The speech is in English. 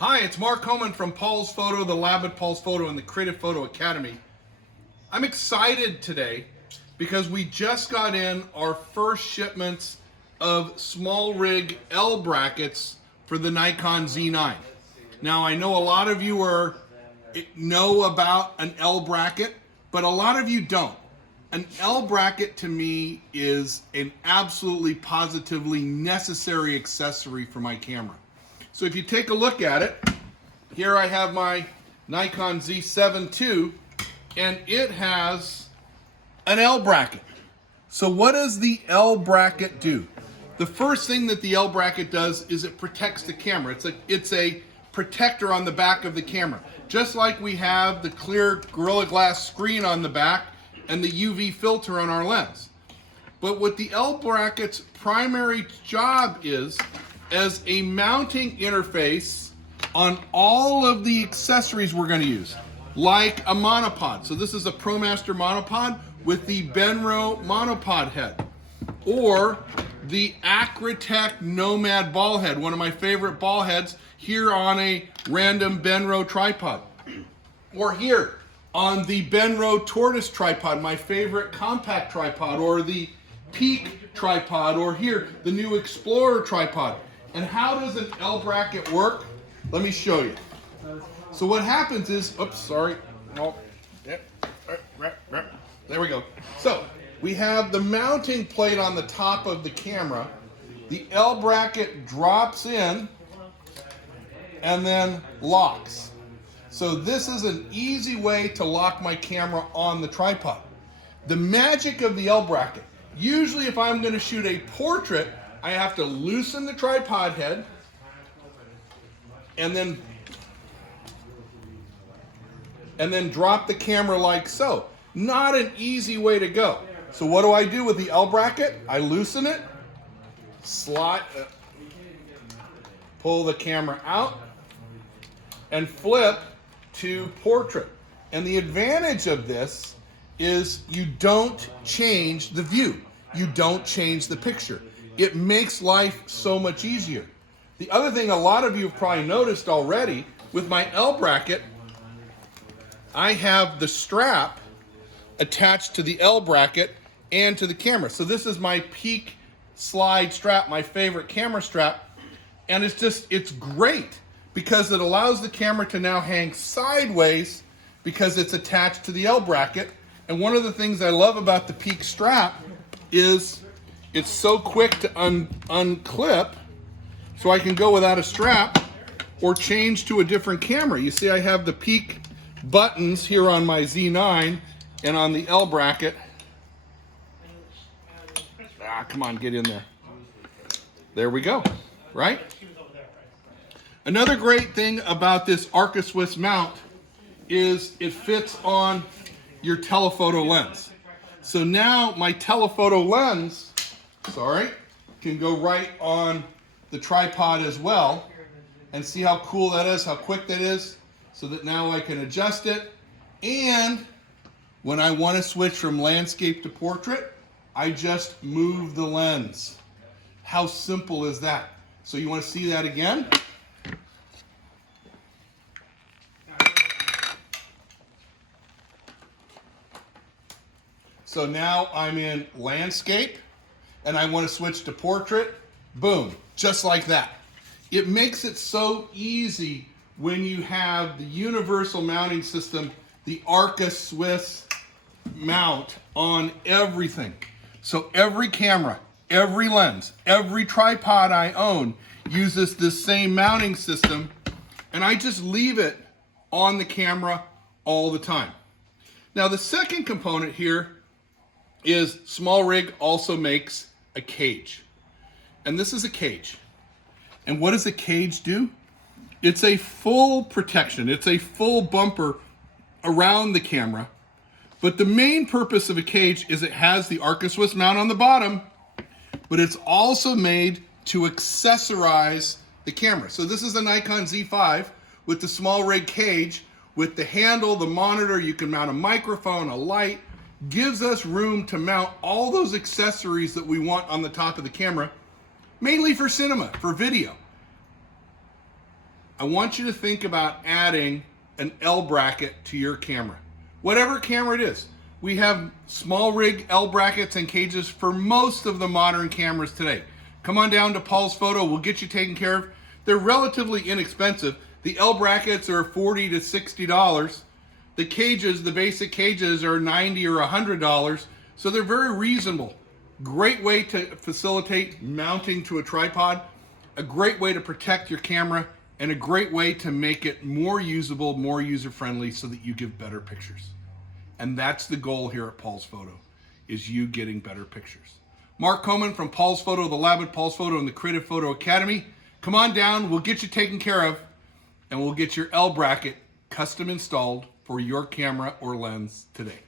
Hi, it's Mark Homan from Paul's Photo, the Lab at Paul's Photo, and the Creative Photo Academy. I'm excited today because we just got in our first shipments of SmallRig L brackets for the Nikon Z9. Now, I know a lot of you know about an L bracket, but a lot of you don't. An L bracket to me is an absolutely positively necessary accessory for my camera. So if you take a look at it, here I have my Nikon Z7 II, and it has an L bracket. So what does the L bracket do? The first thing that the L bracket does is it protects the camera. It's a protector on the back of the camera. Just like we have the clear Gorilla Glass screen on the back and the UV filter on our lens. But what the L bracket's primary job is, as a mounting interface on all of the accessories we're going to use, like a monopod. So this is a ProMaster monopod with the Benro monopod head, or the Acratech Nomad ball head, one of my favorite ball heads, here on a random Benro tripod, or here on the Benro Tortoise tripod, my favorite compact tripod, or the Peak tripod, or here the new Explorer tripod. And how does an L bracket work? Let me show you. So what happens is, oops, sorry. No. Yep. There we go. So we have the mounting plate on the top of the camera. The L bracket drops in and then locks. So this is an easy way to lock my camera on the tripod. The magic of the L bracket. Usually if I'm going to shoot a portrait, I have to loosen the tripod head and then drop the camera like so. Not an easy way to go. So what do I do with the L bracket? I loosen it, pull the camera out, and flip to portrait. And the advantage of this is you don't change the view. You don't change the picture. It makes life so much easier. The other thing a lot of you have probably noticed already, with my L bracket, I have the strap attached to the L bracket and to the camera. So this is my Peak slide strap, my favorite camera strap. And it's great because it allows the camera to now hang sideways because it's attached to the L bracket. And one of the things I love about the Peak strap is it's so quick to unclip, so I can go without a strap or change to a different camera. You see I have the Peak buttons here on my Z9 and on the L bracket. Come on, get in there. There we go, right? Another great thing about this Arca Swiss mount is it fits on your telephoto lens. So now my telephoto lens, can go right on the tripod as well. And see how cool that is, how quick that is, so that now I can adjust it. And when I want to switch from landscape to portrait, I just move the lens. How simple is that? So you want to see that again? So now I'm in landscape and I want to switch to portrait. Boom, just like that. It makes it so easy when you have the universal mounting system, the Arca Swiss mount on everything. So every camera, every lens, every tripod I own uses this same mounting system, and I just leave it on the camera all the time. Now the second component here is SmallRig also makes a cage. And this is a cage. And what does a cage do? It's a full protection. It's a full bumper around the camera. But the main purpose of a cage is it has the Arca Swiss mount on the bottom, but it's also made to accessorize the camera. So this is a Nikon Z5 with the SmallRig cage, with the handle, the monitor. You can mount a microphone, a light. Gives us room to mount all those accessories that we want on the top of the camera, mainly for cinema, for video. I want you to think about adding an L bracket to your camera. Whatever camera it is. We have SmallRig L brackets and cages for most of the modern cameras today. Come on down to Paul's Photo, we'll get you taken care of. They're relatively inexpensive. The L brackets are $40 to $60. The cages, the basic cages, are $90 or $100. So they're very reasonable. Great way to facilitate mounting to a tripod, a great way to protect your camera, and a great way to make it more usable, more user-friendly so that you give better pictures. And that's the goal here at Paul's Photo, is you getting better pictures. Mark Coman from Paul's Photo, the lab at Paul's Photo, and the Creative Photo Academy. Come on down, we'll get you taken care of, and we'll get your L bracket custom installed for your camera or lens today.